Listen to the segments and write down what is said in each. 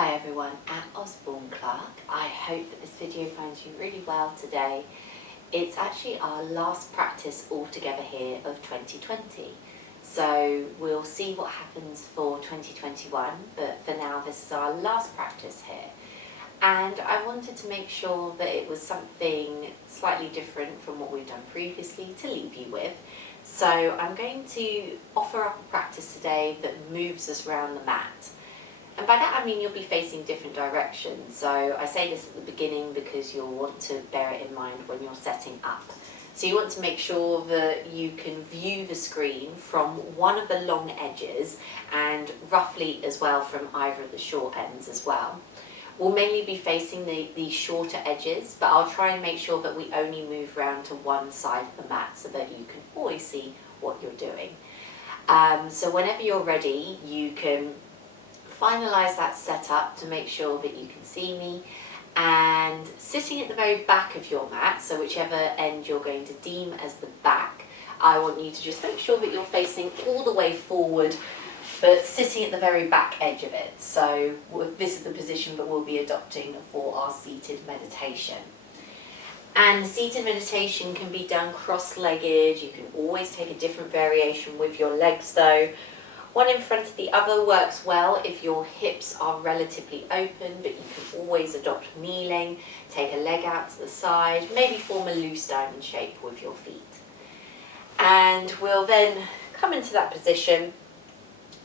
Hi everyone, at Osborne Clarke. I hope that this video finds you really well today. It's actually our last practice altogether here of 2020. So we'll see what happens for 2021, but for now this is our last practice here. And I wanted to make sure that it was something slightly different from what we've done previously to leave you with. So I'm going to offer up a practice today that moves us around the mat. And by that I mean you'll be facing different directions. So I say this at the beginning because you'll want to bear it in mind when you're setting up. So you want to make sure that you can view the screen from one of the long edges and roughly as well from either of the short ends as well. We'll mainly be facing the shorter edges, but I'll try and make sure that we only move around to one side of the mat so that you can always see what you're doing. So whenever you're ready, you can finalise that setup to make sure that you can see me, and sitting at the very back of your mat, so whichever end you're going to deem as the back, I want you to just make sure that you're facing all the way forward but sitting at the very back edge of it. So this is the position that we'll be adopting for our seated meditation. And seated meditation can be done cross-legged. You can always take a different variation with your legs though. One in front of the other works well if your hips are relatively open, but you can always adopt kneeling, take a leg out to the side, maybe form a loose diamond shape with your feet. And we'll then come into that position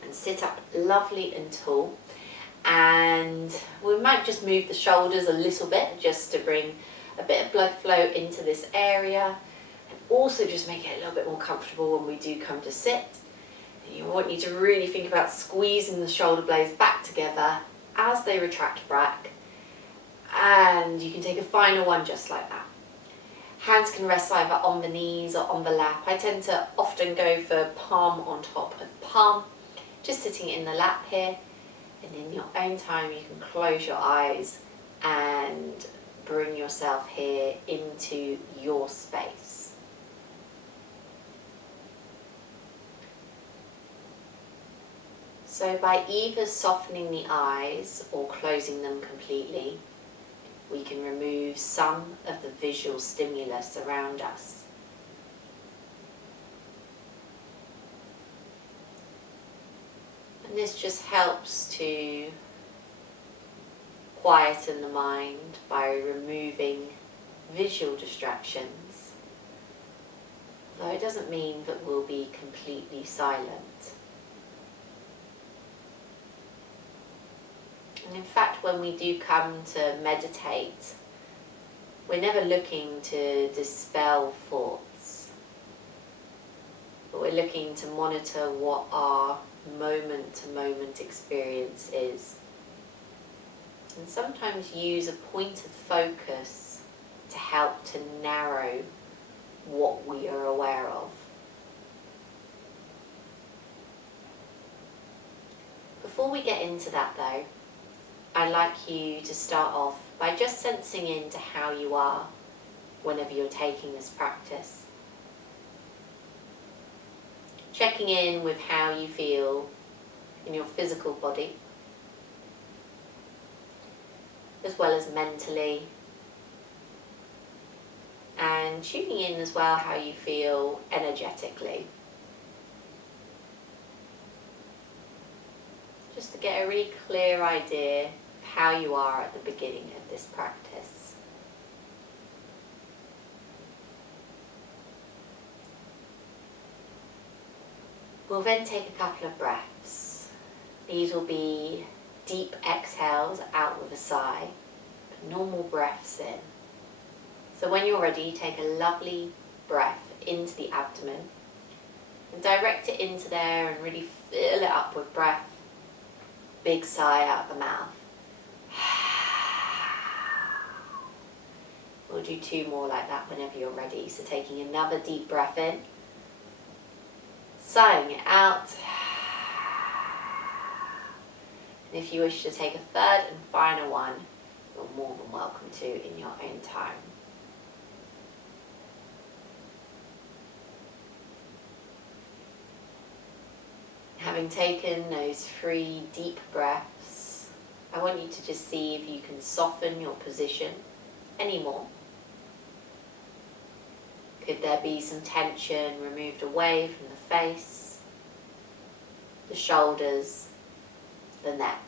and sit up lovely and tall. And we might just move the shoulders a little bit just to bring a bit of blood flow into this area, and also just make it a little bit more comfortable when we do come to sit. I want you to really think about squeezing the shoulder blades back together as they retract back, and you can take a final one just like that. Hands can rest either on the knees or on the lap. I tend to often go for palm on top of palm, just sitting in the lap here, and in your own time you can close your eyes and bring yourself here into your space. So by either softening the eyes or closing them completely, we can remove some of the visual stimulus around us. And this just helps to quieten the mind by removing visual distractions, though it doesn't mean that we'll be completely silent. And in fact, when we do come to meditate, we're never looking to dispel thoughts, but we're looking to monitor what our moment-to-moment experience is. And sometimes use a point of focus to help to narrow what we are aware of. Before we get into that though, I'd like you to start off by just sensing into how you are whenever you're taking this practice. Checking in with how you feel in your physical body, as well as mentally, and tuning in as well how you feel energetically. Just to get a really clear idea of how you are at the beginning of this practice. We'll then take a couple of breaths. These will be deep exhales out with a sigh, normal breaths in. So when you're ready, take a lovely breath into the abdomen and direct it into there and really fill it up with breath. Big sigh out the mouth. We'll do two more like that whenever you're ready. So taking another deep breath in, sighing it out. And if you wish to take a third and final one, you're more than welcome to in your own time. Having taken those 3 deep breaths, I want you to just see if you can soften your position anymore. Could there be some tension removed away from the face, the shoulders, the neck?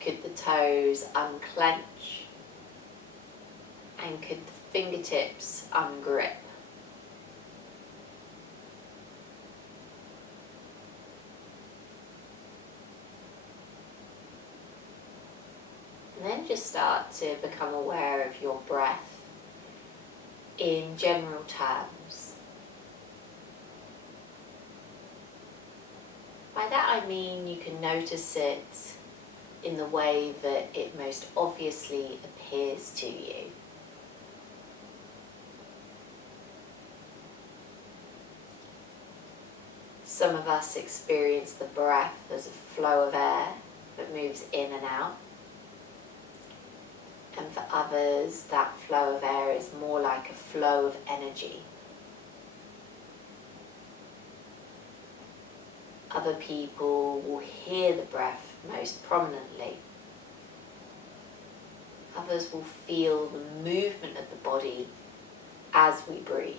Could the toes unclench? And could the fingertips ungrip? And then just start to become aware of your breath in general terms. By that I mean you can notice it in the way that it most obviously appears to you. Some of us experience the breath as a flow of air that moves in and out. And for others, that flow of air is more like a flow of energy. Other people will hear the breath most prominently. Others will feel the movement of the body as we breathe.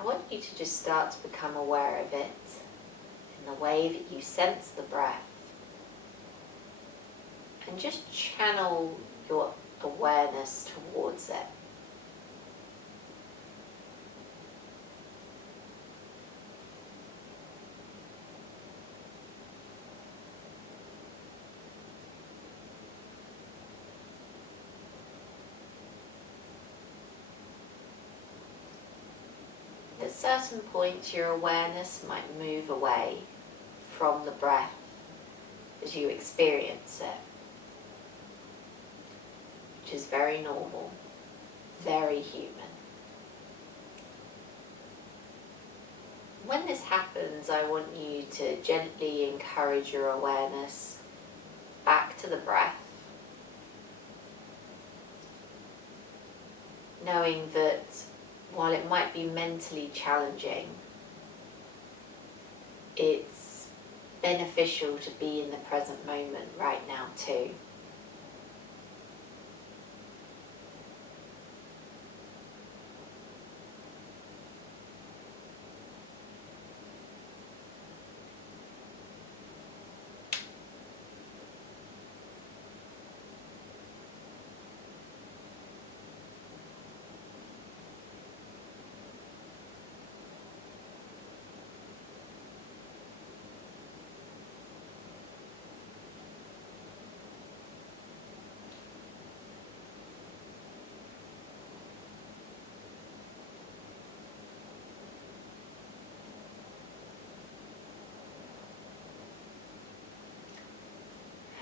I want you to just start to become aware of it in the way that you sense the breath, and just channel your awareness towards it. At certain points, your awareness might move away from the breath as you experience it, which is very normal, very human. When this happens, I want you to gently encourage your awareness back to the breath, knowing that while it might be mentally challenging, it's beneficial to be in the present moment right now too.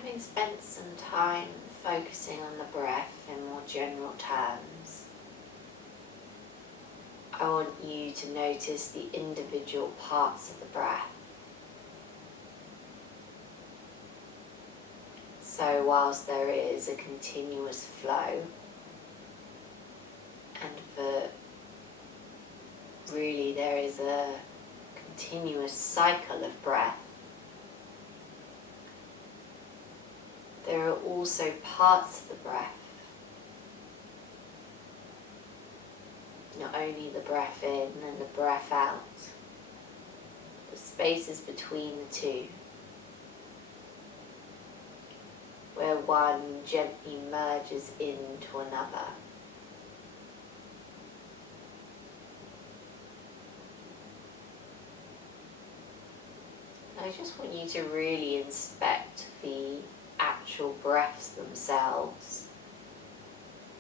Having spent some time focusing on the breath in more general terms, I want you to notice the individual parts of the breath. So whilst there is a continuous flow, and for really there is a continuous cycle of breath, there are also parts of the breath, not only the breath in and the breath out, the spaces between the two, where one gently merges into another. I just want you to really inspect the actual breaths themselves,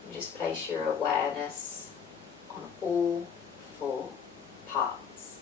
and just place your awareness on all four parts.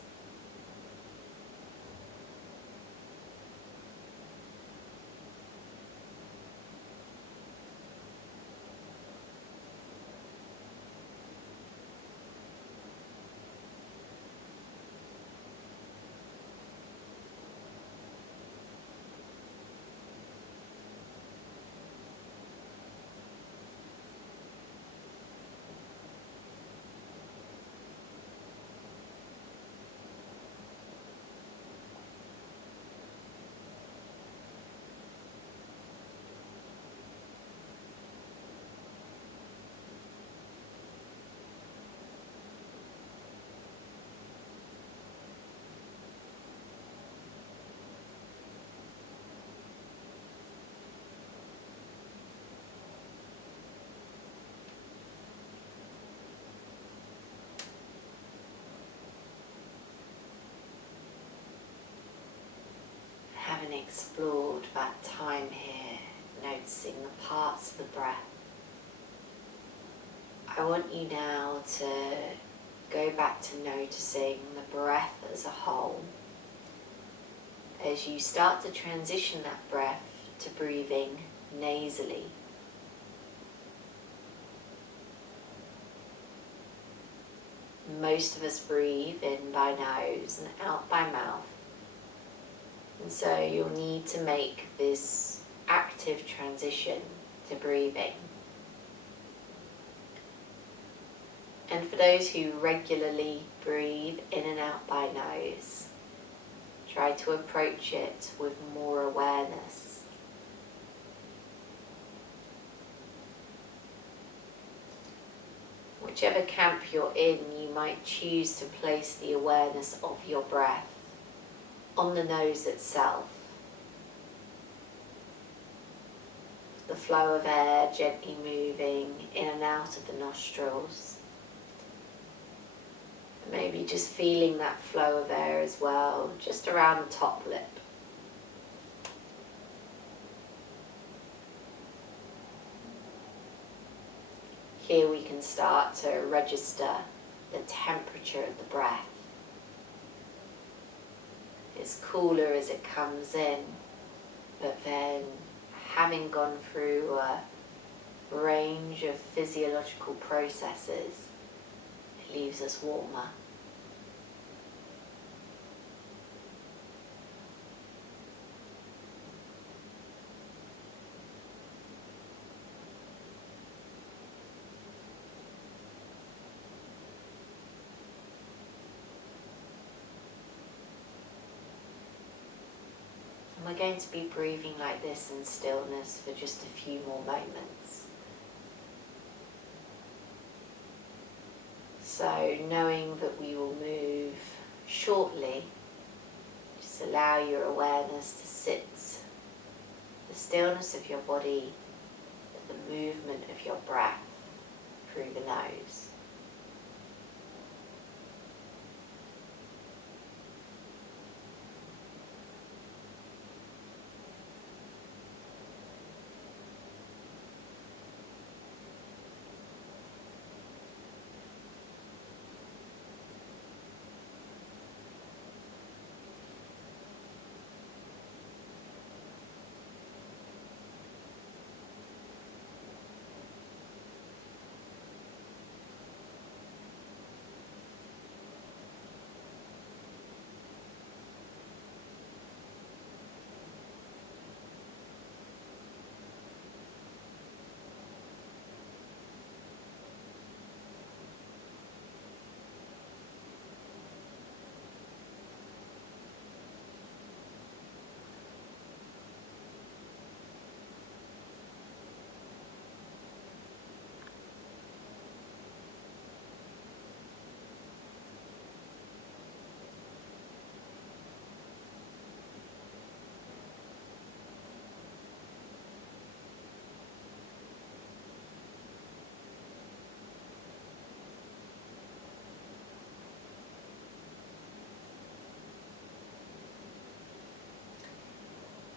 explored that time here, noticing the parts of the breath, I want you now to go back to noticing the breath as a whole as you start to transition that breath to breathing nasally. Most of us breathe in by nose and out by mouth, and so you'll need to make this active transition to breathing. And for those who regularly breathe in and out by nose, try to approach it with more awareness. Whichever camp you're in, you might choose to place the awareness of your breath on the nose itself. The flow of air gently moving in and out of the nostrils. Maybe just feeling that flow of air as well, just around the top lip. Here we can start to register the temperature of the breath. It's cooler as it comes in, but then having gone through a range of physiological processes, it leaves us warmer. And we're going to be breathing like this in stillness for just a few more moments. So knowing that we will move shortly, just allow your awareness to sit, the stillness of your body, the movement of your breath through the nose.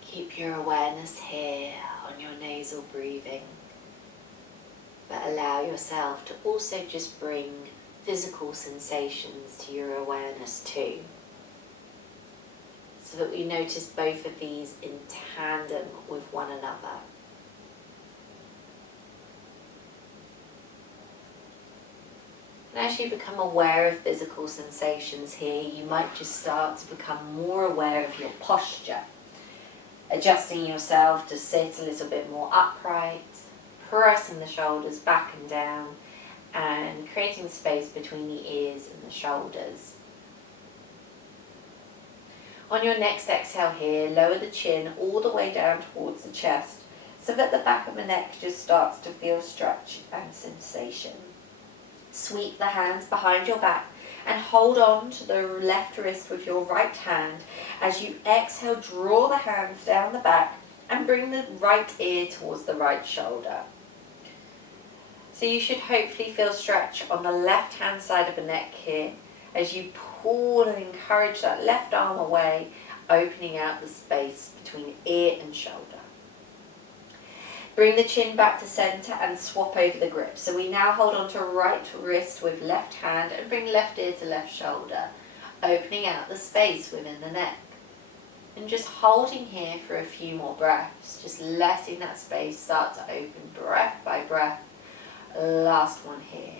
Keep your awareness here on your nasal breathing, but allow yourself to also just bring physical sensations to your awareness too, so that we notice both of these in tandem with one another. And as you become aware of physical sensations here, you might just start to become more aware of your posture. Adjusting yourself to sit a little bit more upright, pressing the shoulders back and down, and creating space between the ears and the shoulders. On your next exhale here, lower the chin all the way down towards the chest, so that the back of the neck just starts to feel stretch and sensation. Sweep the hands behind your back and hold on to the left wrist with your right hand. As you exhale, draw the hands down the back and bring the right ear towards the right shoulder. So you should hopefully feel stretch on the left hand side of the neck here as you pull and encourage that left arm away, opening out the space between ear and shoulder. Bring the chin back to centre and swap over the grip. So we now hold on to right wrist with left hand and bring left ear to left shoulder, opening out the space within the neck. And just holding here for a few more breaths, just letting that space start to open breath by breath. Last one here.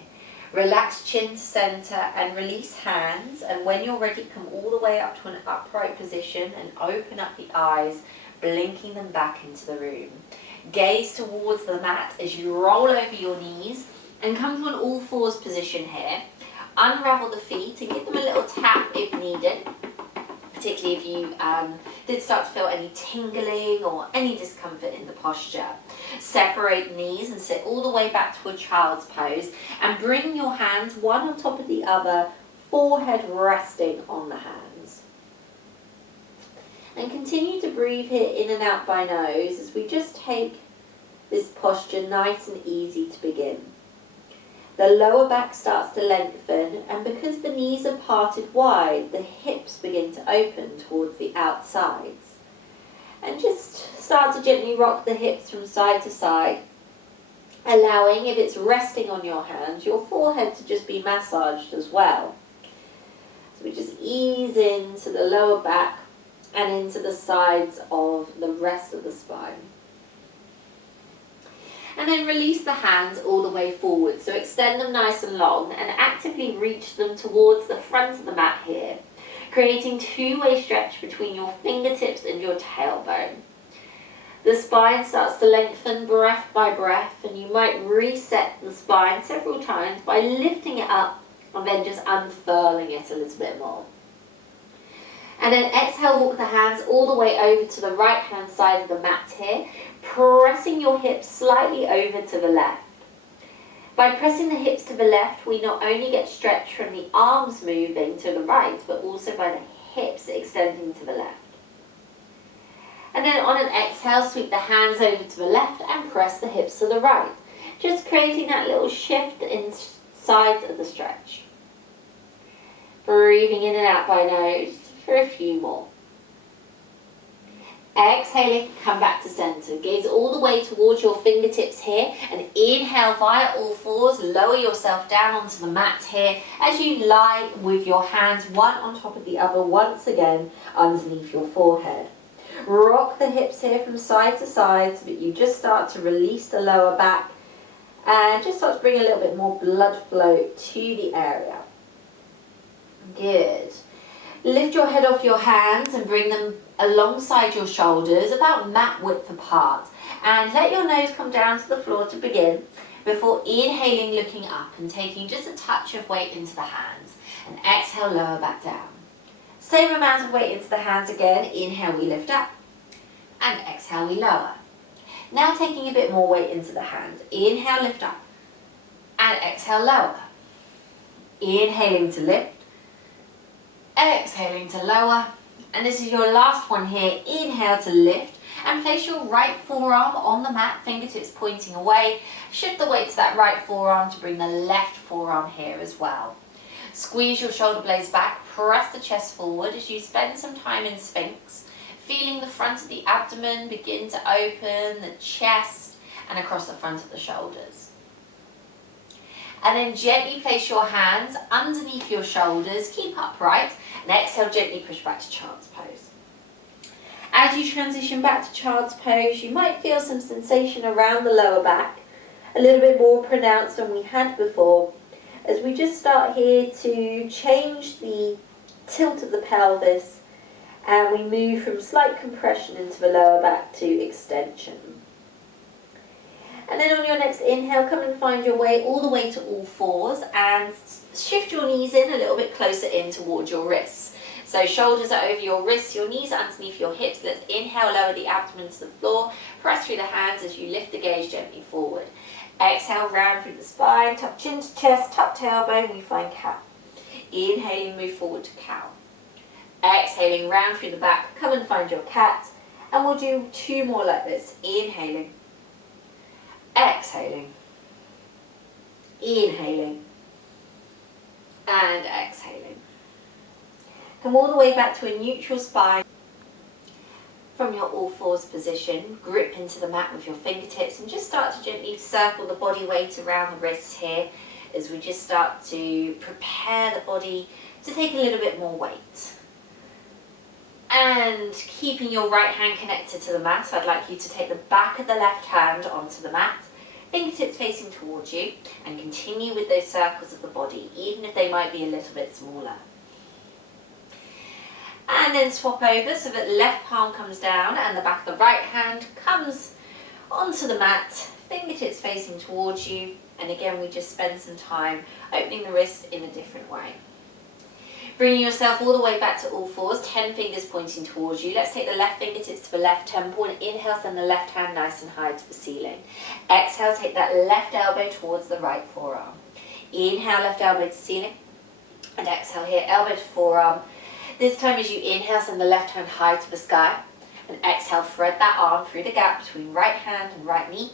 Relax chin to centre and release hands, and when you're ready, come all the way up to an upright position and open up the eyes, blinking them back into the room. Gaze towards the mat as you roll over your knees and come to an all fours position here. Unravel the feet and give them a little tap if needed, particularly if you did start to feel any tingling or any discomfort in the posture. Separate knees and sit all the way back to a child's pose and bring your hands one on top of the other, forehead resting on the hands. And continue to breathe here in and out by nose as we just take this posture nice and easy to begin. The lower back starts to lengthen, and because the knees are parted wide, the hips begin to open towards the outsides. And just start to gently rock the hips from side to side, allowing, if it's resting on your hands, your forehead to just be massaged as well. So we just ease into the lower back and into the sides of the rest of the spine. And then release the hands all the way forward. So extend them nice and long and actively reach them towards the front of the mat here, creating two-way stretch between your fingertips and your tailbone. The spine starts to lengthen breath by breath, and you might reset the spine several times by lifting it up and then just unfurling it a little bit more. And then exhale, walk the hands all the way over to the right hand side of the mat here, pressing your hips slightly over to the left. By pressing the hips to the left, we not only get stretch from the arms moving to the right, but also by the hips extending to the left. And then on an exhale, sweep the hands over to the left and press the hips to the right, just creating that little shift in sides of the stretch. Breathing in and out by nose for a few more. Exhaling, come back to centre. Gaze all the way towards your fingertips here, and inhale via all fours. Lower yourself down onto the mat here as you lie with your hands one on top of the other once again underneath your forehead. Rock the hips here from side to side so that you just start to release the lower back and just start to bring a little bit more blood flow to the area. Good. Lift your head off your hands and bring them alongside your shoulders, about mat width apart. And let your nose come down to the floor to begin, before inhaling, looking up and taking just a touch of weight into the hands. And exhale, lower back down. Same amount of weight into the hands again. Inhale, we lift up. And exhale, we lower. Now taking a bit more weight into the hands. Inhale, lift up. And exhale, lower. Inhaling to lift. Exhaling to lower, and this is your last one here. Inhale to lift and place your right forearm on the mat, fingertips pointing away. Shift the weight to that right forearm to bring the left forearm here as well. Squeeze your shoulder blades back, press the chest forward as you spend some time in Sphinx, feeling the front of the abdomen begin to open, the chest, and across the front of the shoulders. And then gently place your hands underneath your shoulders, keep upright, and exhale, gently push back to child's pose. As you transition back to child's pose, you might feel some sensation around the lower back, a little bit more pronounced than we had before, as we just start here to change the tilt of the pelvis, and we move from slight compression into the lower back to extension. And then on your next inhale, come and find your way all the way to all fours and shift your knees in a little bit closer in towards your wrists. So shoulders are over your wrists, your knees are underneath your hips. Let's inhale, lower the abdomen to the floor. Press through the hands as you lift the gaze gently forward. Exhale, round through the spine, tuck chin to chest, tuck tailbone, we find cow. Inhaling, move forward to cow. Exhaling, round through the back, come and find your cat. And we'll do two more like this. Inhaling. Exhaling, inhaling, and exhaling. Come all the way back to a neutral spine. From your all fours position, grip into the mat with your fingertips and just start to gently circle the body weight around the wrists here as we just start to prepare the body to take a little bit more weight. And keeping your right hand connected to the mat, I'd like you to take the back of the left hand onto the mat, fingertips facing towards you, and continue with those circles of the body, even if they might be a little bit smaller. And then swap over so that left palm comes down and the back of the right hand comes onto the mat, fingertips facing towards you, and again we just spend some time opening the wrists in a different way. Bringing yourself all the way back to all fours, 10 fingers pointing towards you. Let's take the left fingertips to the left temple and inhale, send the left hand nice and high to the ceiling. Exhale, take that left elbow towards the right forearm. Inhale, left elbow to ceiling, and exhale here, elbow to forearm. This time as you inhale, send the left hand high to the sky, and exhale, thread that arm through the gap between right hand and right knee.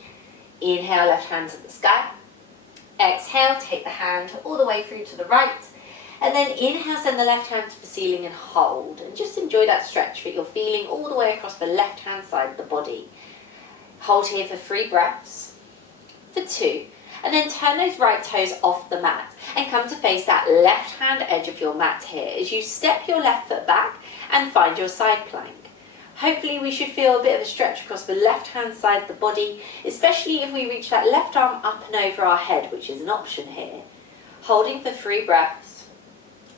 Inhale, left hand to the sky. Exhale, take the hand all the way through to the right, and then inhale, send the left hand to the ceiling and hold, and just enjoy that stretch that you're feeling all the way across the left hand side of the body. Hold here for 3 breaths, for 2, and then turn those right toes off the mat and come to face that left hand edge of your mat here as you step your left foot back and find your side plank. Hopefully we should feel a bit of a stretch across the left hand side of the body, especially if we reach that left arm up and over our head, which is an option here. Holding for 3 breaths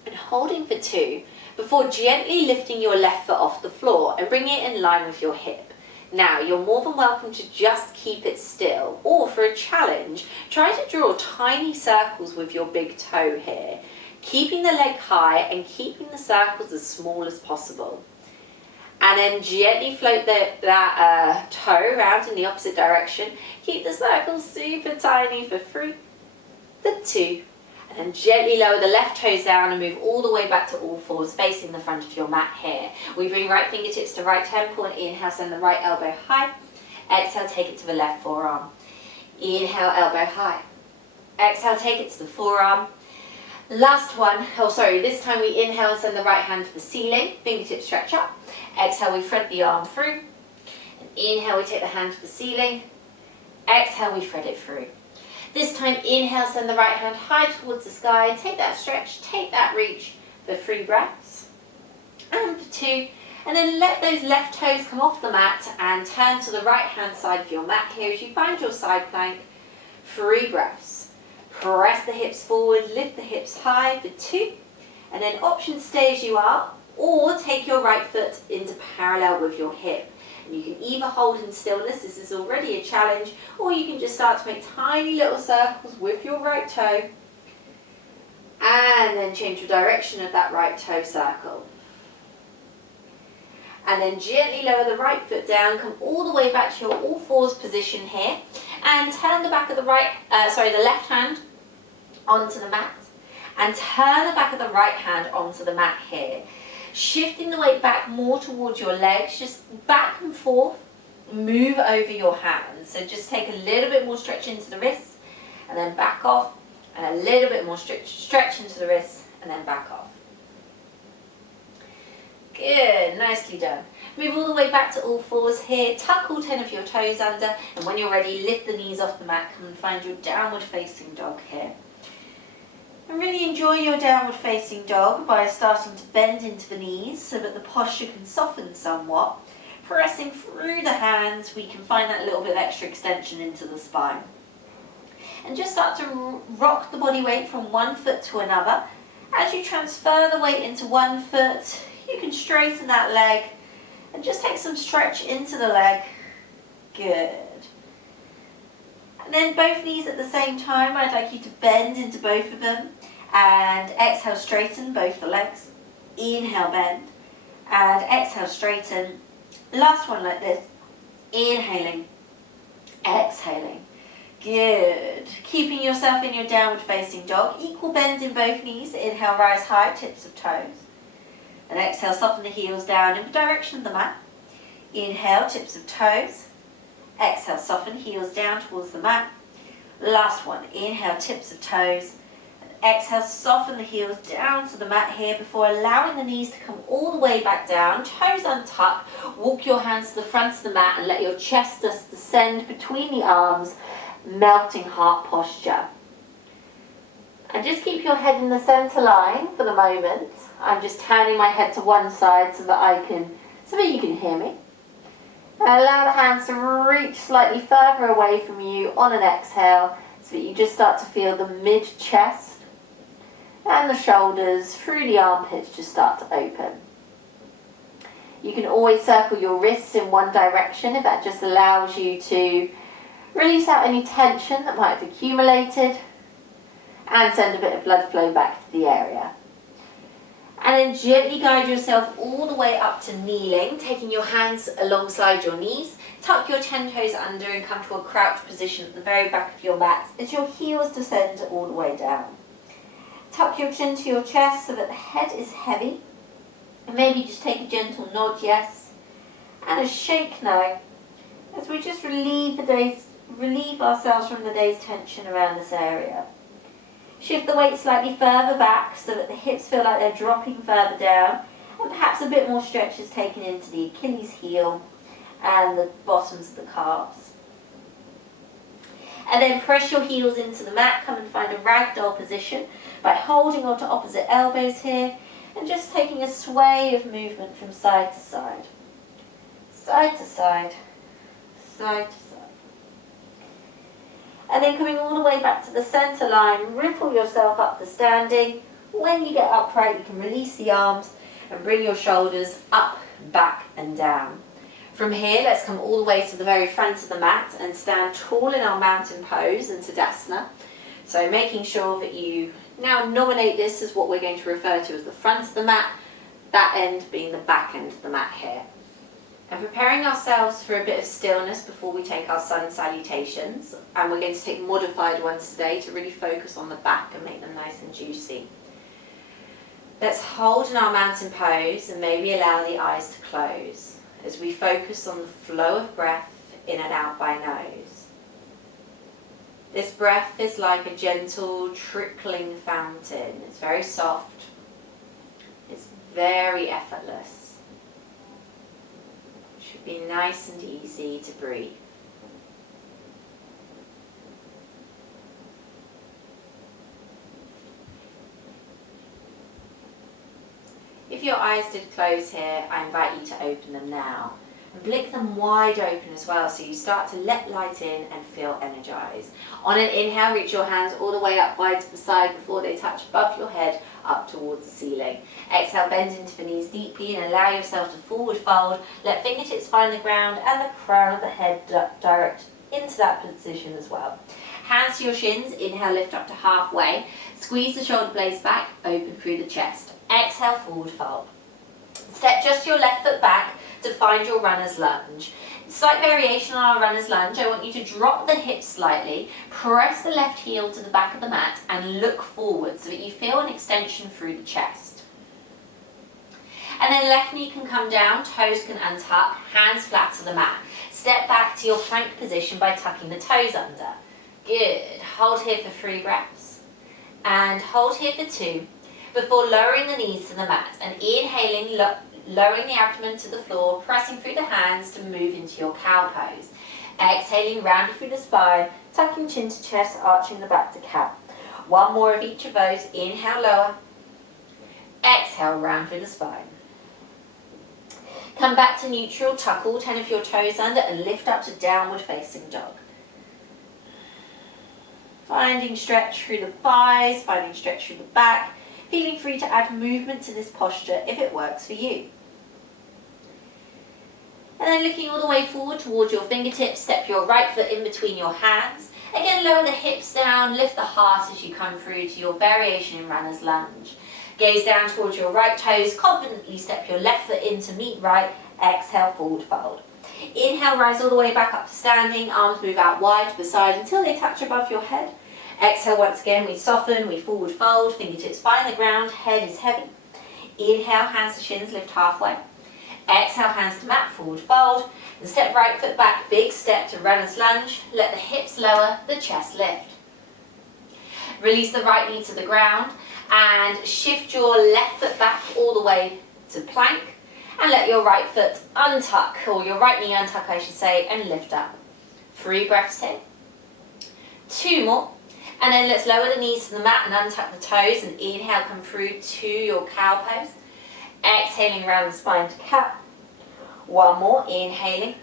and holding for 2 before gently lifting your left foot off the floor and bringing it in line with your hip. Now, you're more than welcome to just keep it still, or for a challenge, try to draw tiny circles with your big toe here, keeping the leg high and keeping the circles as small as possible. And then gently float that toe around in the opposite direction. Keep the circles super tiny for 3, for 2, and then gently lower the left toes down and move all the way back to all fours, facing the front of your mat here. We bring right fingertips to right temple and inhale, send the right elbow high. Exhale, take it to the left forearm. Inhale, elbow high. Exhale, take it to the forearm. Last one, this time we inhale, send the right hand to the ceiling, fingertips stretch up. Exhale, we thread the arm through. And inhale, we take the hand to the ceiling. Exhale, we thread it through. This time, inhale, send the right hand high towards the sky. Take that stretch, take that reach for 3 breaths. And for 2. And then let those left toes come off the mat and turn to the right hand side of your mat here as you find your side plank. 3 breaths. Press the hips forward, lift the hips high for 2. And then option stay as you are, or take your right foot into parallel with your hip. And you can either hold in stillness, this is already a challenge, or you can just start to make tiny little circles with your right toe and then change the direction of that right toe circle. And then gently lower the right foot down, come all the way back to your all fours position here and turn the back of the the left hand onto the mat and turn the back of the right hand onto the mat here. Shifting the weight back more towards your legs, just back and forth, move over your hands. So just take a little bit more stretch into the wrists and then back off, and a little bit more stretch into the wrists and then back off. Good, nicely done. Move all the way back to all fours here, tuck all 10 of your toes under, and when you're ready, lift the knees off the mat, come and find your downward facing dog here. And really enjoy your downward facing dog by starting to bend into the knees so that the posture can soften somewhat. Pressing through the hands, we can find that little bit of extra extension into the spine. And just start to rock the body weight from one foot to another. As you transfer the weight into one foot, you can straighten that leg and just take some stretch into the leg. Good. And then both knees at the same time, I'd like you to bend into both of them and exhale, straighten both the legs. Inhale, bend, and exhale, straighten. Last one like this. Inhaling, exhaling. Good. Keeping yourself in your downward facing dog. Equal bend in both knees. Inhale, rise high, tips of toes. And exhale, soften the heels down in the direction of the mat. Inhale, tips of toes. Exhale, soften, heels down towards the mat. Last one, inhale, tips of toes. And Exhale, soften the heels down to the mat here before allowing the knees to come all the way back down. Toes untucked. Walk your hands to the front of the mat and let your chest just descend between the arms, melting heart posture. And just keep your head in the center line for the moment. I'm just turning my head to one side so that you can hear me. And allow the hands to reach slightly further away from you on an exhale so that you just start to feel the mid-chest and the shoulders through the armpits just start to open. You can always circle your wrists in one direction if that just allows you to release out any tension that might have accumulated and send a bit of blood flow back to the area. And then gently guide yourself all the way up to kneeling, taking your hands alongside your knees. Tuck your 10 toes under and come to a crouch position at the very back of your mat as your heels descend all the way down. Tuck your chin to your chest so that the head is heavy. And maybe just take a gentle nod, yes. And a shake now as we just relieve ourselves from the day's tension around this area. Shift the weight slightly further back so that the hips feel like they're dropping further down, and perhaps a bit more stretch is taken into the Achilles heel and the bottoms of the calves. And then press your heels into the mat. Come and find a ragdoll position by holding onto opposite elbows here and just taking a sway of movement from side to side. Side to side, side to side. And then coming all the way back to the center line, ripple yourself up to standing. When you get upright, you can release the arms and bring your shoulders up, back and down. From here, let's come all the way to the very front of the mat and stand tall in our mountain pose in Tadasana. So making sure that you now nominate this as what we're going to refer to as the front of the mat, that end being the back end of the mat here. And preparing ourselves for a bit of stillness before we take our sun salutations. And we're going to take modified ones today to really focus on the back and make them nice and juicy. Let's hold in our mountain pose and maybe allow the eyes to close as we focus on the flow of breath in and out by nose. This breath is like a gentle trickling fountain. It's very soft. It's very effortless. Should be nice and easy to breathe. If your eyes did close here, I invite you to open them now. And blink them wide open as well, so you start to let light in and feel energized. On an inhale, reach your hands all the way up wide to the side before they touch above your head, up towards the ceiling. Exhale, bend into the knees deeply and allow yourself to forward fold. Let fingertips find the ground and the crown of the head direct into that position as well. Hands to your shins, inhale, lift up to halfway. Squeeze the shoulder blades back, open through the chest. Exhale, forward fold. Step just your left foot back to find your runner's lunge. Slight variation on our runner's lunge. I want you to drop the hips slightly, press the left heel to the back of the mat and look forward so that you feel an extension through the chest. And then left knee can come down, toes can untuck, hands flat to the mat. Step back to your plank position by tucking the toes under. Good. Hold here for 3 breaths. And hold here for 2 before lowering the knees to the mat and inhaling, lowering the abdomen to the floor, pressing through the hands to move into your cow pose. Exhaling, rounding through the spine, tucking chin to chest, arching the back to cat. One more of each of those. Inhale, lower. Exhale, round through the spine. Come back to neutral, tuck all 10 of your toes under and lift up to downward facing dog. Finding stretch through the thighs, finding stretch through the back. Feeling free to add movement to this posture if it works for you. And then looking all the way forward towards your fingertips, step your right foot in between your hands. Again, lower the hips down, lift the heart as you come through to your variation in runner's lunge. Gaze down towards your right toes, confidently step your left foot in to meet right, exhale, forward fold. Inhale, rise all the way back up to standing, arms move out wide to the side until they touch above your head. Exhale, once again, we soften, we forward fold, fingertips find the ground, head is heavy. Inhale, hands to shins, lift halfway. Exhale, hands to mat, forward fold. And step right foot back, big step to runner's lunge. Let the hips lower, the chest lift. Release the right knee to the ground and shift your left foot back all the way to plank and let your right foot untuck, or your right knee untuck I should say, and lift up. 3 breaths here. 2 more. And then let's lower the knees to the mat and untuck the toes and inhale, come through to your cow pose. Exhaling round the spine to cat. 1 more, inhaling.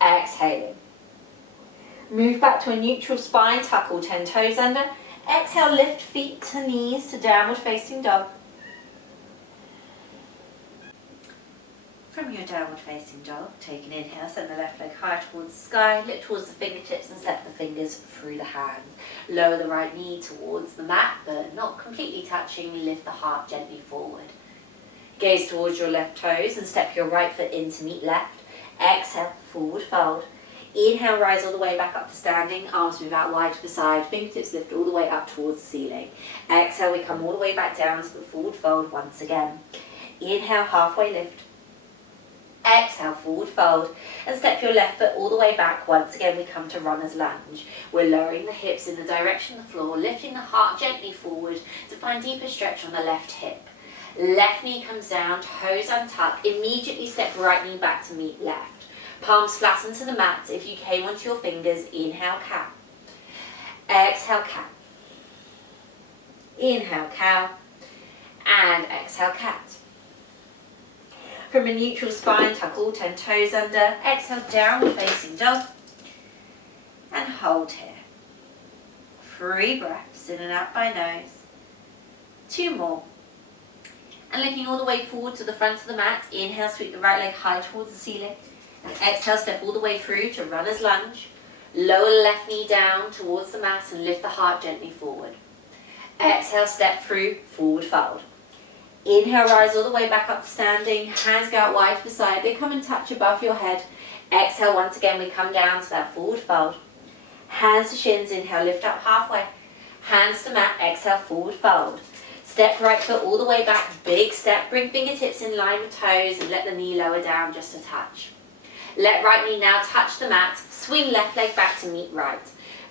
Exhaling. Move back to a neutral spine, tuck all 10 toes under. Exhale, lift feet to knees to downward facing dog. From your downward facing dog, take an inhale, send the left leg high towards the sky, lift towards the fingertips and step the fingers through the hands. Lower the right knee towards the mat, but not completely touching, lift the heart gently forward. Gaze towards your left toes and step your right foot in to meet left. Exhale, forward fold. Inhale, rise all the way back up to standing, arms move out wide to the side, fingertips lift all the way up towards the ceiling. Exhale, we come all the way back down to the forward fold once again. Inhale, halfway lift. Exhale, forward fold, and step your left foot all the way back. Once again, we come to runner's lunge. We're lowering the hips in the direction of the floor, lifting the heart gently forward to find deeper stretch on the left hip. Left knee comes down, toes untuck, immediately step right knee back to meet left. Palms flatten to the mat. If you came onto your fingers, inhale, cow. Exhale, cow. Inhale, cow. And exhale, cat. From a neutral spine, tuck all 10 toes under. Exhale, downward facing dog. And hold here. 3 breaths in and out by nose. 2 more. And looking all the way forward to the front of the mat. Inhale, sweep the right leg high towards the ceiling. And exhale, step all the way through to runner's lunge. Lower the left knee down towards the mat and lift the heart gently forward. Exhale, step through, forward fold. Inhale, rise all the way back up to standing. Hands go out wide to the side. They come and touch above your head. Exhale, once again, we come down to that forward fold. Hands to shins, inhale, lift up halfway. Hands to mat, exhale, forward fold. Step right foot all the way back, big step. Bring fingertips in line with toes and let the knee lower down just a touch. Let right knee now touch the mat. Swing left leg back to meet right.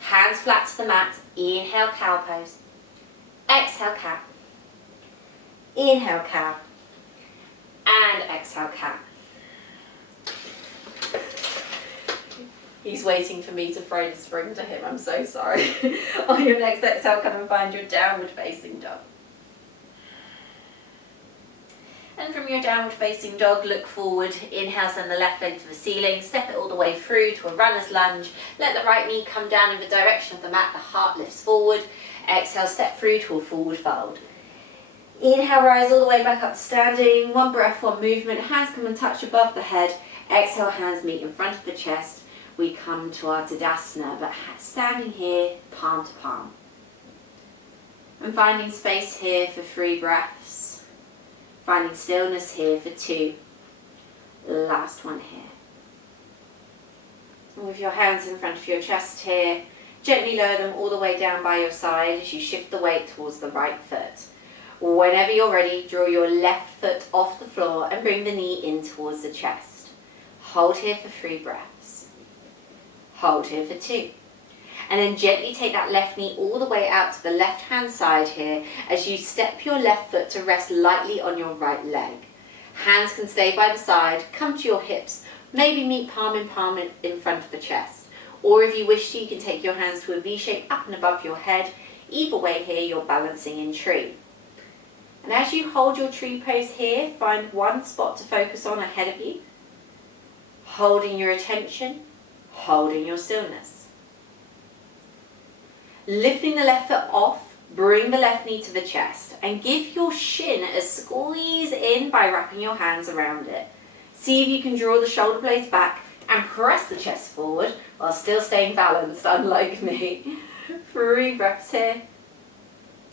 Hands flat to the mat. Inhale, cow pose. Exhale, cat. Inhale, cow. And exhale, cat. He's waiting for me to throw the spring to him, I'm so sorry. On your next exhale, come and find your downward facing dog. And from your downward facing dog, look forward. Inhale, send the left leg to the ceiling. Step it all the way through to a runner's lunge. Let the right knee come down in the direction of the mat. The heart lifts forward. Exhale, step through to a forward fold. Inhale, rise all the way back up to standing. 1 breath, 1 movement. Hands come and touch above the head. Exhale, hands meet in front of the chest. We come to our Tadasana, but standing here, palm to palm. And finding space here for 3 breaths. Finding stillness here for 2. Last one here. With your hands in front of your chest here, gently lower them all the way down by your side as you shift the weight towards the right foot. Whenever you're ready, draw your left foot off the floor and bring the knee in towards the chest. Hold here for 3 breaths. Hold here for 2. And then gently take that left knee all the way out to the left hand side here as you step your left foot to rest lightly on your right leg. Hands can stay by the side, come to your hips, maybe meet palm in palm in front of the chest. Or if you wish to, you can take your hands to a V shape up and above your head. Either way here, you're balancing in tree. And as you hold your tree pose here, find one spot to focus on ahead of you. Holding your attention, holding your stillness. Lifting the left foot off, bring the left knee to the chest and give your shin a squeeze in by wrapping your hands around it. See if you can draw the shoulder blades back and press the chest forward while still staying balanced, unlike me. 3 breaths here.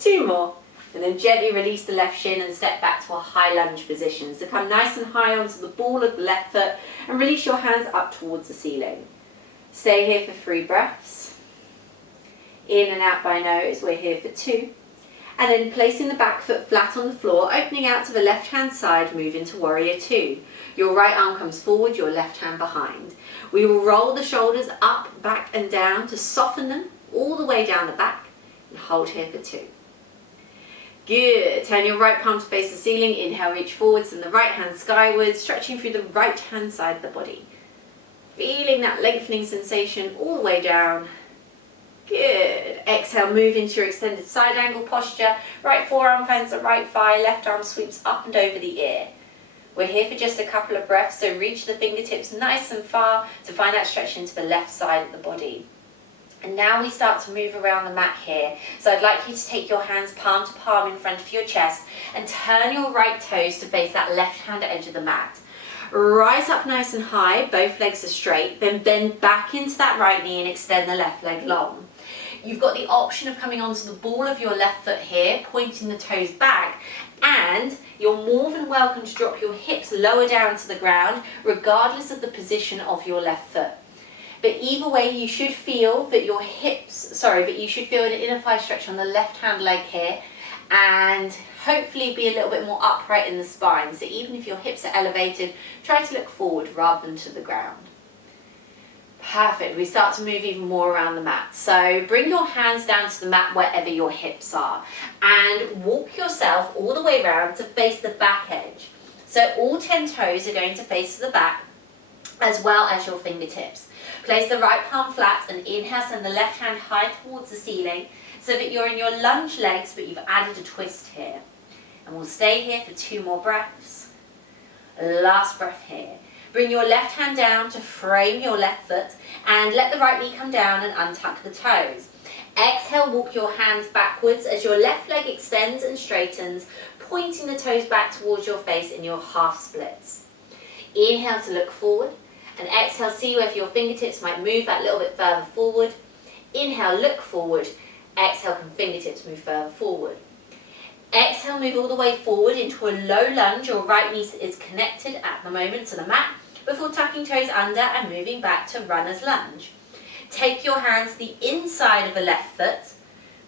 2 more. And then gently release the left shin and step back to a high lunge position. So come nice and high onto the ball of the left foot and release your hands up towards the ceiling. Stay here for 3 breaths. In and out by nose, we're here for 2. And then placing the back foot flat on the floor, opening out to the left hand side, move into warrior 2. Your right arm comes forward, your left hand behind. We will roll the shoulders up, back and down to soften them all the way down the back. and hold here for 2. Good. Turn your right palm to face the ceiling. Inhale, reach forwards and the right hand skyward, stretching through the right hand side of the body. Feeling that lengthening sensation all the way down. Good. Exhale, move into your extended side angle posture. Right forearm finds the right thigh, left arm sweeps up and over the ear. We're here for just a couple of breaths, so reach the fingertips nice and far to find that stretch into the left side of the body. And now we start to move around the mat here. So I'd like you to take your hands palm to palm in front of your chest and turn your right toes to face that left hand edge of the mat. Rise up nice and high, both legs are straight, then bend back into that right knee and extend the left leg long. You've got the option of coming onto the ball of your left foot here, pointing the toes back, and you're more than welcome to drop your hips lower down to the ground, regardless of the position of your left foot. But either way, you should feel that your you should feel an inner thigh stretch on the left hand leg here, and hopefully be a little bit more upright in the spine. So even if your hips are elevated, try to look forward rather than to the ground. Perfect. We start to move even more around the mat. So bring your hands down to the mat wherever your hips are and walk yourself all the way around to face the back edge. So all 10 toes are going to face the back as well as your fingertips. Place the right palm flat and inhale, send the left hand high towards the ceiling so that you're in your lunge legs, but you've added a twist here. And we'll stay here for 2 more breaths. Last breath here. Bring your left hand down to frame your left foot and let the right knee come down and untuck the toes. Exhale, walk your hands backwards as your left leg extends and straightens, pointing the toes back towards your face in your half splits. Inhale to look forward and exhale, see whether your fingertips might move that little bit further forward. Inhale, look forward. Exhale, can fingertips move further forward. Exhale, move all the way forward into a low lunge. Your right knee is connected at the moment to the mat before tucking toes under and moving back to runner's lunge. Take your hands to the inside of the left foot.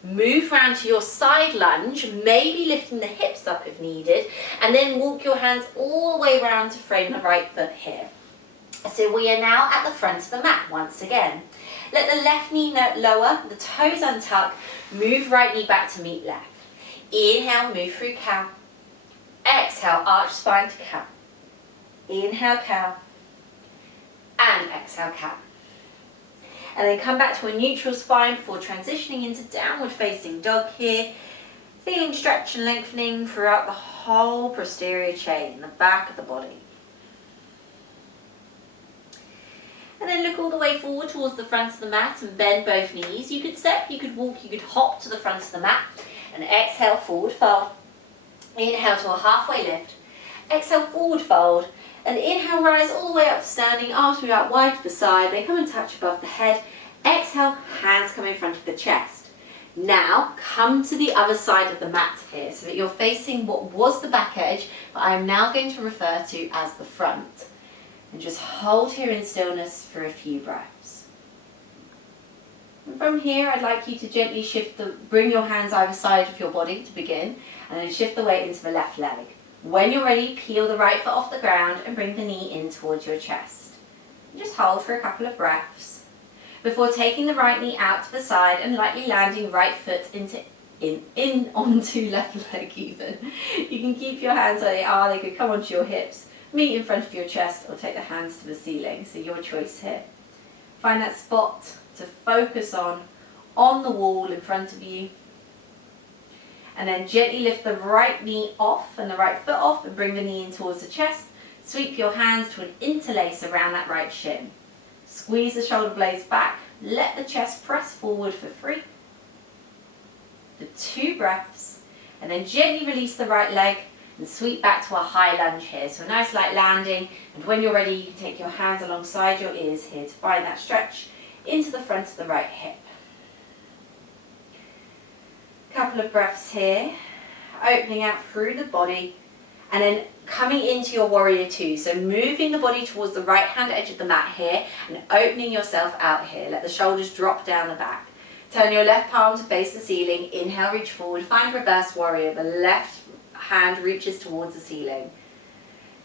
Move round to your side lunge, maybe lifting the hips up if needed, and then walk your hands all the way around to frame the right foot here. So we are now at the front of the mat once again. Let the left knee lower, the toes untuck, move right knee back to meet left. Inhale, move through cow. Exhale, arch spine to cow. Inhale, cow. And exhale, cow. And then come back to a neutral spine before transitioning into downward facing dog here. Feeling stretch and lengthening throughout the whole posterior chain, the back of the body. And then look all the way forward towards the front of the mat and bend both knees. You could step, you could walk, you could hop to the front of the mat. And exhale, forward fold. Inhale to a halfway lift. Exhale, forward fold. And inhale, rise all the way up to standing. Arms move out wide to the side. They come and touch above the head. Exhale, hands come in front of the chest. Now, come to the other side of the mat here so that you're facing what was the back edge, but I'm now going to refer to as the front. And just hold here in stillness for a few breaths. And from here, I'd like you to gently bring your hands either side of your body to begin, and then shift the weight into the left leg. When you're ready, peel the right foot off the ground and bring the knee in towards your chest. And just hold for a couple of breaths before taking the right knee out to the side and lightly landing right foot onto left leg even. You can keep your hands where they are, they could come onto your hips, meet in front of your chest, or take the hands to the ceiling, so your choice here. Find that spot to focus on the wall in front of you. And then gently lift the right knee off and the right foot off and bring the knee in towards the chest. Sweep your hands to an interlace around that right shin. Squeeze the shoulder blades back. Let the chest press forward for 3. For 2 breaths. And then gently release the right leg and sweep back to a high lunge here. So a nice light landing. And when you're ready, you can take your hands alongside your ears here to find that stretch into the front of the right hip. Couple of breaths here, opening out through the body and then coming into your warrior 2. So moving the body towards the right hand edge of the mat here and opening yourself out here. Let the shoulders drop down the back. Turn your left palm to face the ceiling. Inhale, reach forward, find reverse warrior. The left hand reaches towards the ceiling.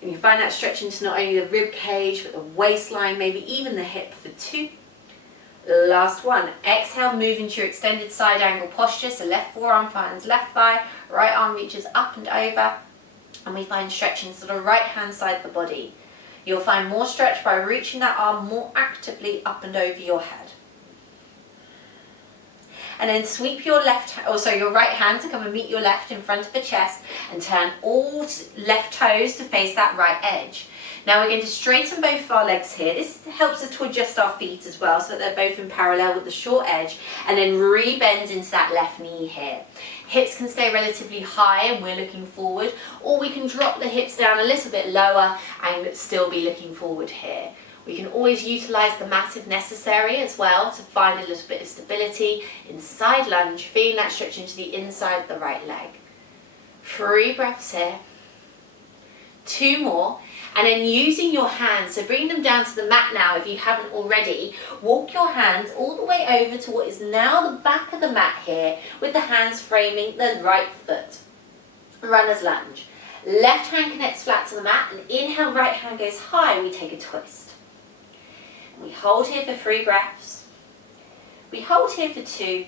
And you find that stretch into not only the rib cage but the waistline, maybe even the hip for 2. Last one. Exhale, move into your extended side angle posture. So left forearm finds left thigh, right arm reaches up and over, and we find stretching to the right hand side of the body. You'll find more stretch by reaching that arm more actively up and over your head. And then sweep your your right hand to come and meet your left in front of the chest, and turn all left toes to face that right edge. Now we're going to straighten both of our legs here. This helps us to adjust our feet as well, so that they're both in parallel with the short edge, and then re-bend into that left knee here. Hips can stay relatively high and we're looking forward, or we can drop the hips down a little bit lower and still be looking forward here. We can always utilise the mat if necessary as well to find a little bit of stability in side lunge, feeling that stretch into the inside of the right leg. 3 breaths here. 2 more. And then using your hands, so bring them down to the mat now if you haven't already. Walk your hands all the way over to what is now the back of the mat here, with the hands framing the right foot. Runner's lunge. Left hand connects flat to the mat, and inhale, right hand goes high, we take a twist. We hold here for 3 breaths. We hold here for 2.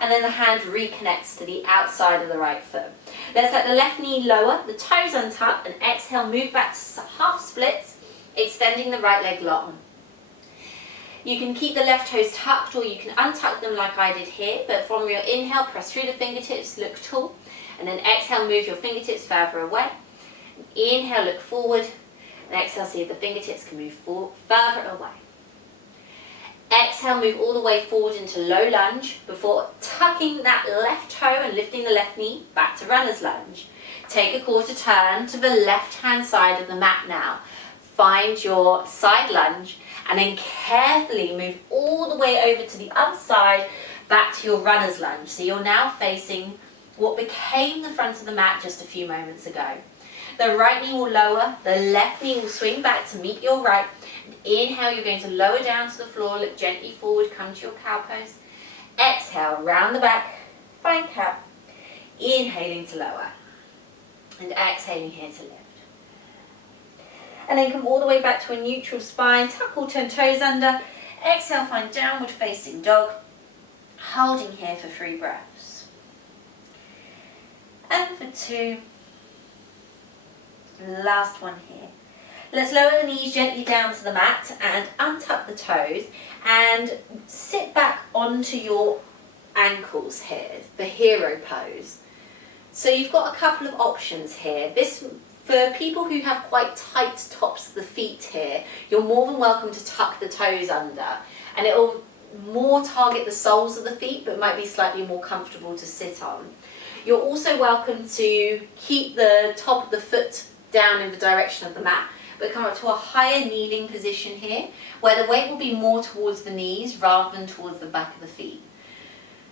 And then the hand reconnects to the outside of the right foot. Let's let the left knee lower, the toes untuck, and exhale, move back to half splits, extending the right leg long. You can keep the left toes tucked, or you can untuck them like I did here, but from your inhale, press through the fingertips, look tall, and then exhale, move your fingertips further away. Inhale, look forward, and exhale, see if the fingertips can move further away. Exhale, move all the way forward into low lunge before tucking that left toe and lifting the left knee back to runner's lunge. Take a quarter turn to the left hand side of the mat now. Find your side lunge and then carefully move all the way over to the other side back to your runner's lunge. So you're now facing what became the front of the mat just a few moments ago. The right knee will lower, the left knee will swing back to meet your right. Inhale, you're going to lower down to the floor, look gently forward, come to your cow pose. Exhale, round the back, find cow. Inhaling to lower. And exhaling here to lift. And then come all the way back to a neutral spine, tuck or turn toes under. Exhale, find downward facing dog. Holding here for 3 breaths. And for 2. Last one here. Let's lower the knees gently down to the mat and untuck the toes and sit back onto your ankles here, the hero pose. So you've got a couple of options here. This, for people who have quite tight tops of the feet here, you're more than welcome to tuck the toes under, and it will more target the soles of the feet but might be slightly more comfortable to sit on. You're also welcome to keep the top of the foot down in the direction of the mat, but come up to a higher kneeling position here, where the weight will be more towards the knees rather than towards the back of the feet.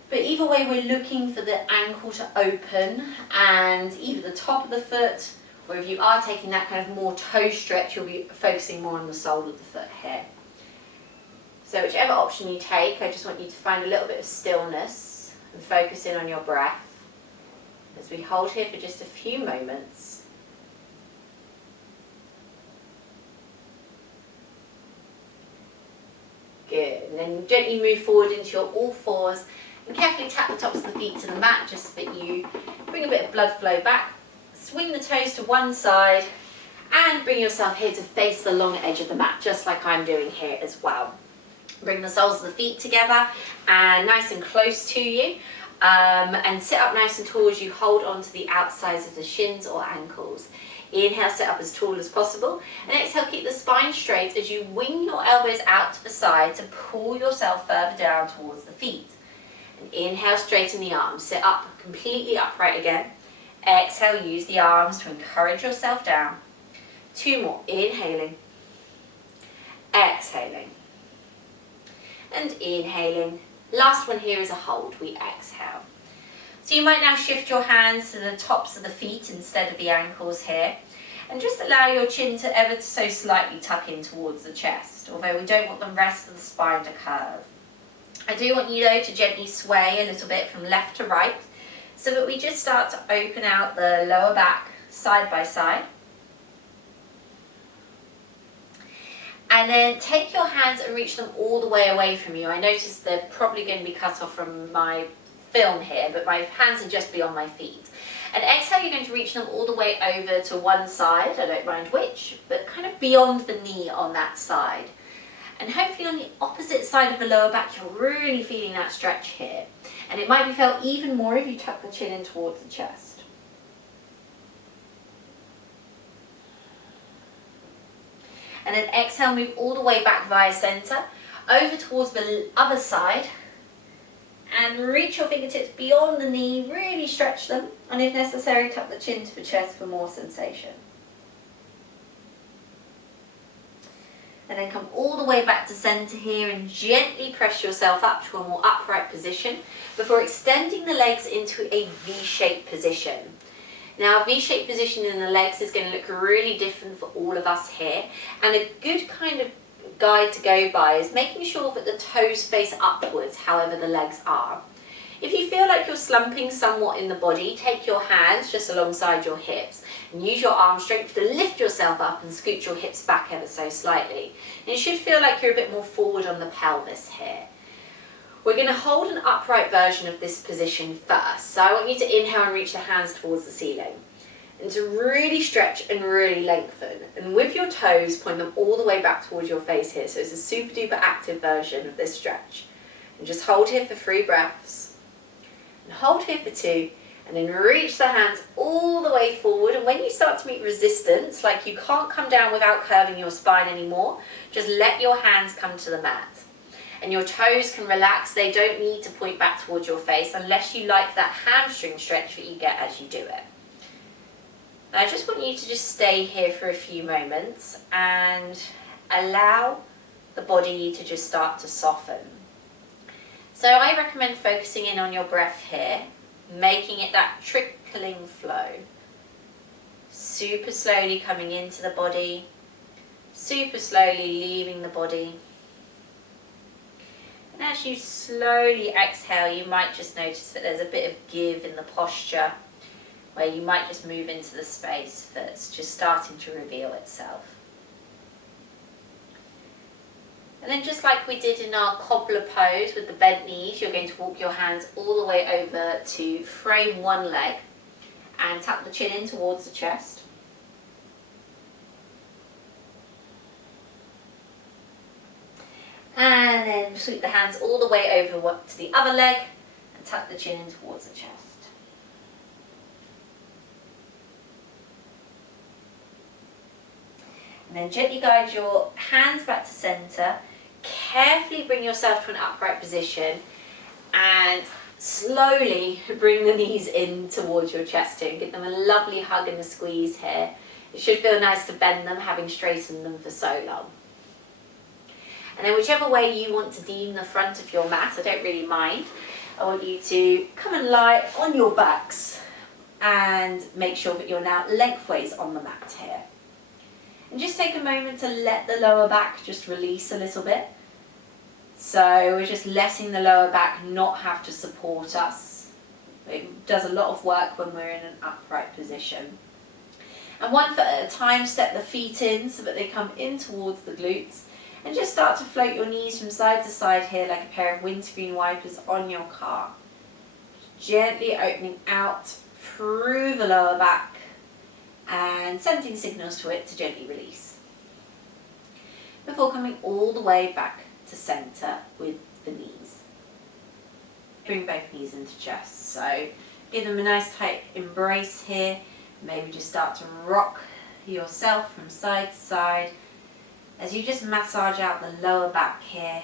But either way, we're looking for the ankle to open, and either the top of the foot, or if you are taking that kind of more toe stretch, you'll be focusing more on the sole of the foot here. So whichever option you take, I just want you to find a little bit of stillness and focus in on your breath as we hold here for just a few moments. Good, and then gently move forward into your all fours and carefully tap the tops of the feet to the mat just so that you bring a bit of blood flow back. Swing the toes to one side and bring yourself here to face the long edge of the mat, just like I'm doing here as well. Bring the soles of the feet together and nice and close to you, and sit up nice and tall as you hold on to the outsides of the shins or ankles. Inhale, sit up as tall as possible, and exhale, keep the spine straight as you wing your elbows out to the side to pull yourself further down towards the feet. And inhale, straighten the arms, sit up completely upright again. Exhale, use the arms to encourage yourself down. 2 more, inhaling, exhaling, and inhaling. Last one here is a hold, we exhale. So you might now shift your hands to the tops of the feet instead of the ankles here, and just allow your chin to ever so slightly tuck in towards the chest, although we don't want the rest of the spine to curve. I do want you though to gently sway a little bit from left to right, so that we just start to open out the lower back side by side. And then take your hands and reach them all the way away from you. I notice they're probably going to be cut off from my film here, but my hands are just beyond my feet. And exhale, you're going to reach them all the way over to one side, I don't mind which, but kind of beyond the knee on that side. And hopefully on the opposite side of the lower back, you're really feeling that stretch here. And it might be felt even more if you tuck the chin in towards the chest. And then exhale, move all the way back via center, over towards the other side, and reach your fingertips beyond the knee, really stretch them, and if necessary, tuck the chin to the chest for more sensation. And then come all the way back to center here and gently press yourself up to a more upright position before extending the legs into a V-shaped position. Now, a V-shaped position in the legs is going to look really different for all of us here, and a good kind of guide to go by is making sure that the toes face upwards, however the legs are. If you feel like you're slumping somewhat in the body, take your hands just alongside your hips and use your arm strength to lift yourself up and scoot your hips back ever so slightly. And you should feel like you're a bit more forward on the pelvis here. We're going to hold an upright version of this position first. So I want you to inhale and reach the hands towards the ceiling. And to really stretch and really lengthen. And with your toes, point them all the way back towards your face here. So it's a super duper active version of this stretch. And just hold here for 3 breaths. And hold here for 2. And then reach the hands all the way forward. And when you start to meet resistance, like you can't come down without curving your spine anymore, just let your hands come to the mat. And your toes can relax. They don't need to point back towards your face unless you like that hamstring stretch that you get as you do it. Now I just want you to just stay here for a few moments and allow the body to just start to soften. So I recommend focusing in on your breath here, making it that trickling flow. Super slowly coming into the body, super slowly leaving the body. And as you slowly exhale, you might just notice that there's a bit of give in the posture, where you might just move into the space that's just starting to reveal itself. And then just like we did in our cobbler pose with the bent knees, you're going to walk your hands all the way over to frame one leg and tuck the chin in towards the chest. And then sweep the hands all the way over to the other leg and tuck the chin in towards the chest. And then gently guide your hands back to center. Carefully bring yourself to an upright position and slowly bring the knees in towards your chest too. Give them a lovely hug and a squeeze here. It should feel nice to bend them, having straightened them for so long. And then whichever way you want to deem the front of your mat, I don't really mind. I want you to come and lie on your backs and make sure that you're now lengthways on the mat here. And just take a moment to let the lower back just release a little bit. So we're just letting the lower back not have to support us. It does a lot of work when we're in an upright position. And one foot at a time, step the feet in so that they come in towards the glutes. And just start to float your knees from side to side here like a pair of windscreen wipers on your car. Gently opening out through the lower back and sending signals to it to gently release. Before coming all the way back to center with the knees. Bring both knees into chest. So give them a nice tight embrace here. Maybe just start to rock yourself from side to side as you just massage out the lower back here.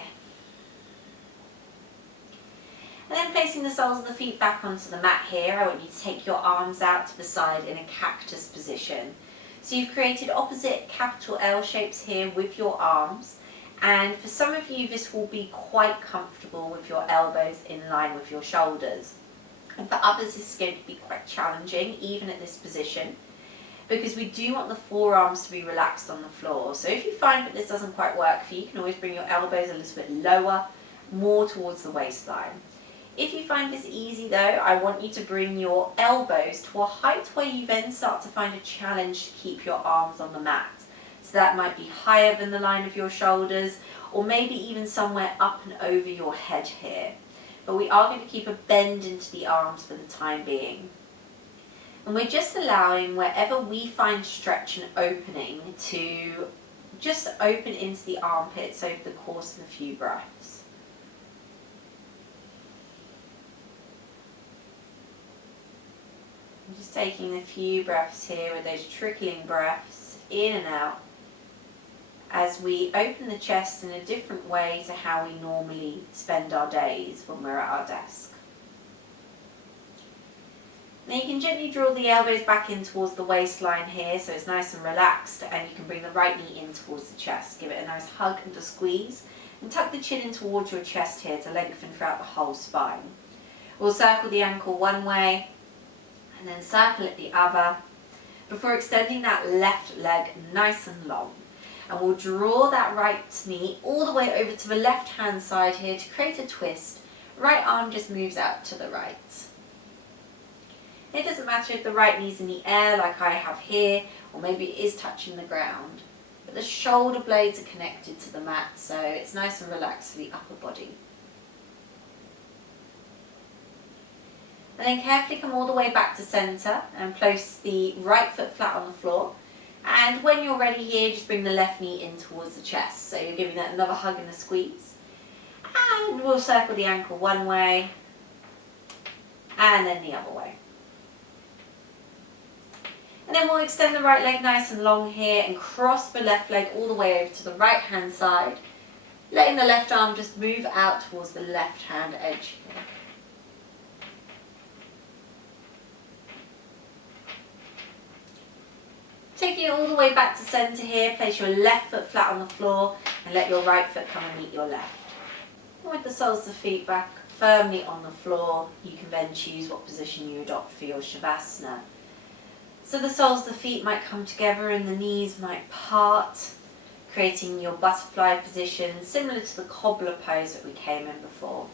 And then placing the soles of the feet back onto the mat here, I want you to take your arms out to the side in a cactus position. So you've created opposite capital L shapes here with your arms, and for some of you this will be quite comfortable with your elbows in line with your shoulders. And for others this is going to be quite challenging even at this position, because we do want the forearms to be relaxed on the floor. So if you find that this doesn't quite work for you, you can always bring your elbows a little bit lower, more towards the waistline. If you find this easy though, I want you to bring your elbows to a height where you then start to find a challenge to keep your arms on the mat. So that might be higher than the line of your shoulders, or maybe even somewhere up and over your head here. But we are going to keep a bend into the arms for the time being. And we're just allowing wherever we find stretch and opening to just open into the armpits over the course of a few breaths. I'm just taking a few breaths here with those trickling breaths in and out as we open the chest in a different way to how we normally spend our days when we're at our desk. Now you can gently draw the elbows back in towards the waistline here, so it's nice and relaxed, and you can bring the right knee in towards the chest. Give it a nice hug and a squeeze, and tuck the chin in towards your chest here to lengthen throughout the whole spine. We'll circle the ankle one way, and then circle it the other, before extending that left leg nice and long. And we'll draw that right knee all the way over to the left hand side here to create a twist. Right arm just moves out to the right. It doesn't matter if the right knee's in the air like I have here, or maybe it is touching the ground. But the shoulder blades are connected to the mat, so it's nice and relaxed for the upper body. And then carefully come all the way back to centre and place the right foot flat on the floor. And when you're ready here, just bring the left knee in towards the chest. So you're giving that another hug and a squeeze. And we'll circle the ankle one way and then the other way. And then we'll extend the right leg nice and long here and cross the left leg all the way over to the right hand side, letting the left arm just move out towards the left hand edge here. Taking it all the way back to centre here, place your left foot flat on the floor and let your right foot come and meet your left. And with the soles of the feet back firmly on the floor, you can then choose what position you adopt for your Shavasana. So the soles of the feet might come together and the knees might part, creating your butterfly position, similar to the cobbler pose that we came in before.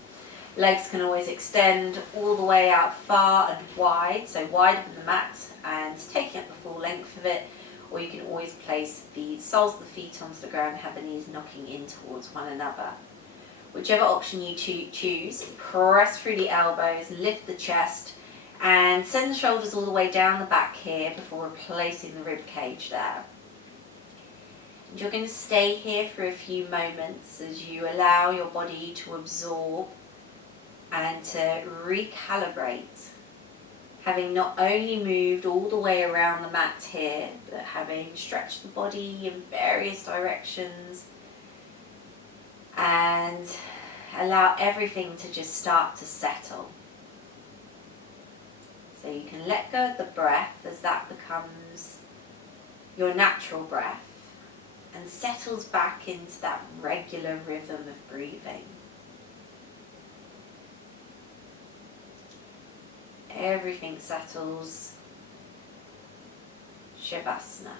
Legs can always extend all the way out far and wide, so wider than the mat and taking up the full length of it, or you can always place the soles of the feet onto the ground and have the knees knocking in towards one another. Whichever option you choose, press through the elbows, lift the chest, and send the shoulders all the way down the back here before replacing the rib cage there. And you're going to stay here for a few moments as you allow your body to absorb and to recalibrate, having not only moved all the way around the mat here, but having stretched the body in various directions, and allow everything to just start to settle. So you can let go of the breath as that becomes your natural breath and settles back into that regular rhythm of breathing. Everything settles. Shavasana.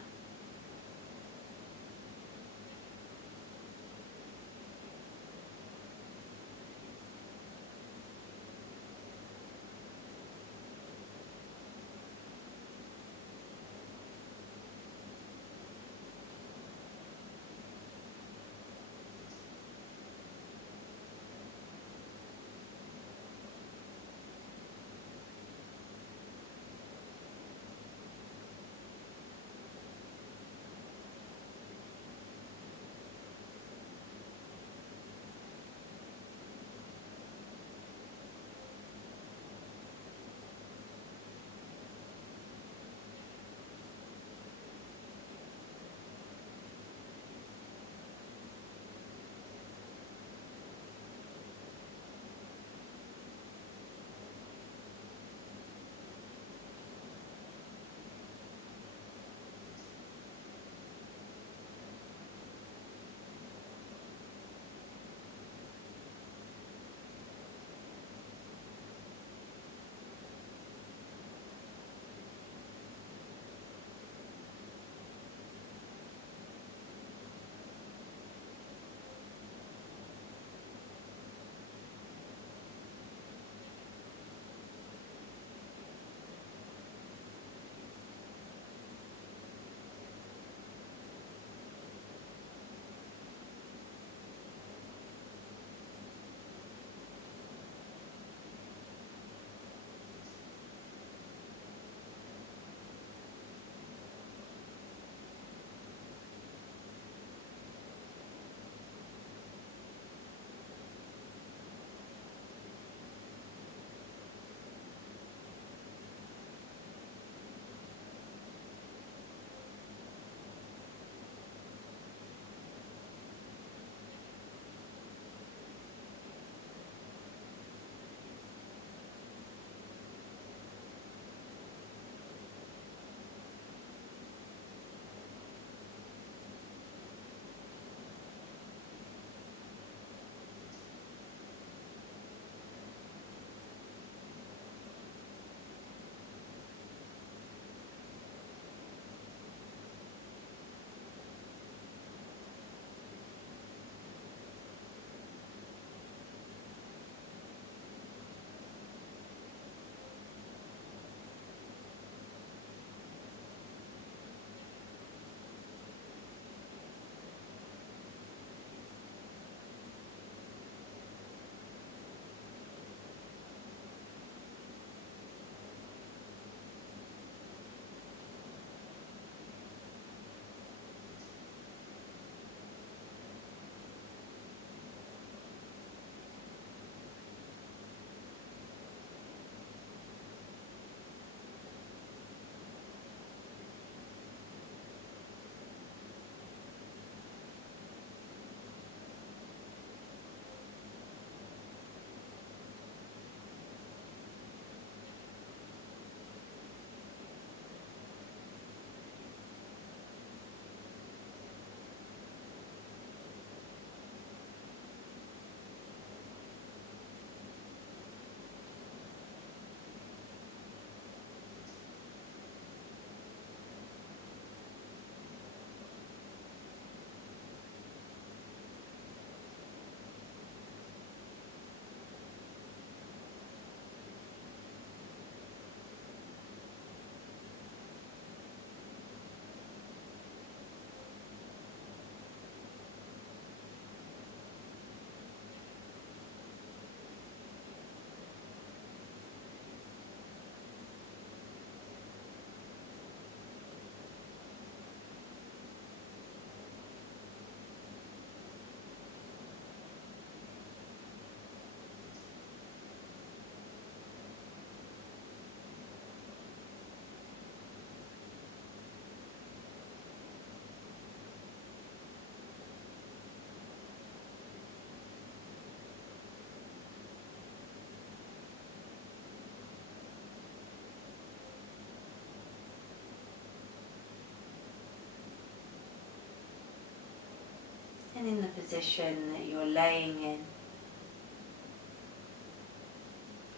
And in the position that you're laying in,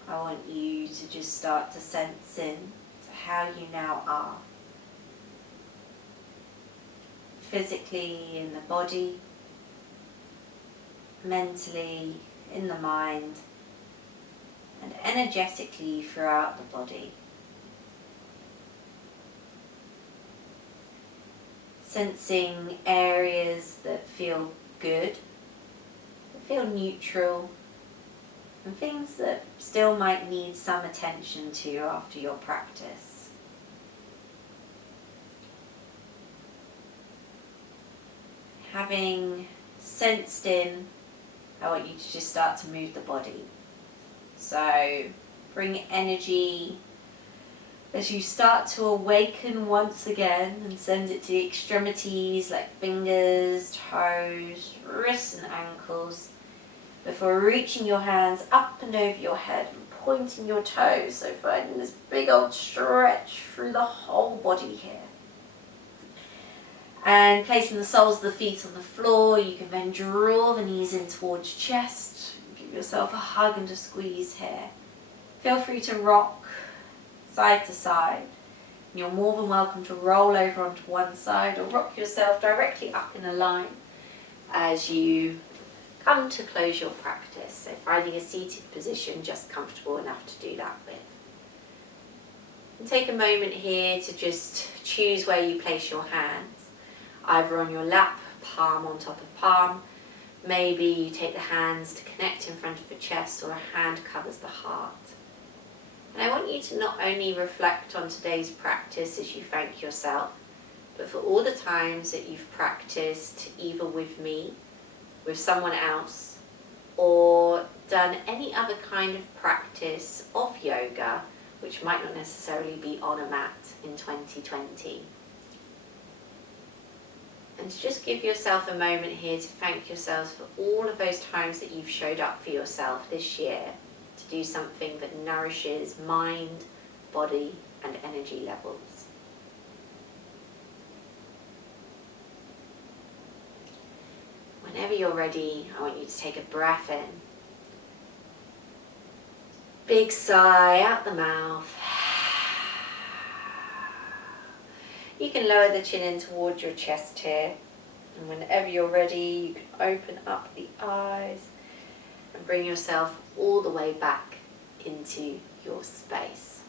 I want you to just start to sense in to how you now are. Physically in the body, mentally in the mind, and energetically throughout the body. Sensing areas that feel good, that feel neutral, and things that still might need some attention to after your practice. Having sensed in, I want you to just start to move the body. So bring energy as you start to awaken once again and send it to the extremities like fingers, toes, wrists and ankles, before reaching your hands up and over your head and pointing your toes, so finding this big old stretch through the whole body here. And placing the soles of the feet on the floor, you can then draw the knees in towards chest. Give yourself a hug and a squeeze here. Feel free to rock side to side. And you're more than welcome to roll over onto one side or rock yourself directly up in a line as you come to close your practice. So finding a seated position just comfortable enough to do that with. And take a moment here to just choose where you place your hands. Either on your lap, palm on top of palm. Maybe you take the hands to connect in front of the chest, or a hand covers the heart. And I want you to not only reflect on today's practice as you thank yourself, but for all the times that you've practiced either with me, with someone else, or done any other kind of practice of yoga, which might not necessarily be on a mat in 2020. And to just give yourself a moment here to thank yourselves for all of those times that you've showed up for yourself this year to do something that nourishes mind, body and energy levels. Whenever you're ready, I want you to take a breath in. Big sigh out the mouth. You can lower the chin in towards your chest here, and whenever you're ready you can open up the eyes and bring yourself all the way back into your space.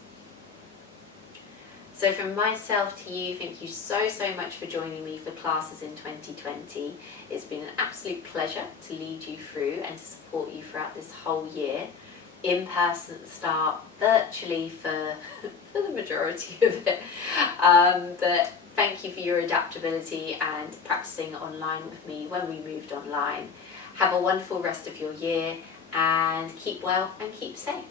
So from myself to you, thank you so much for joining me for classes in 2020. It's been an absolute pleasure to lead you through and to support you throughout this whole year. In person at the start, virtually for the majority of it. But thank you for your adaptability and practicing online with me when we moved online. Have a wonderful rest of your year and keep well and keep safe.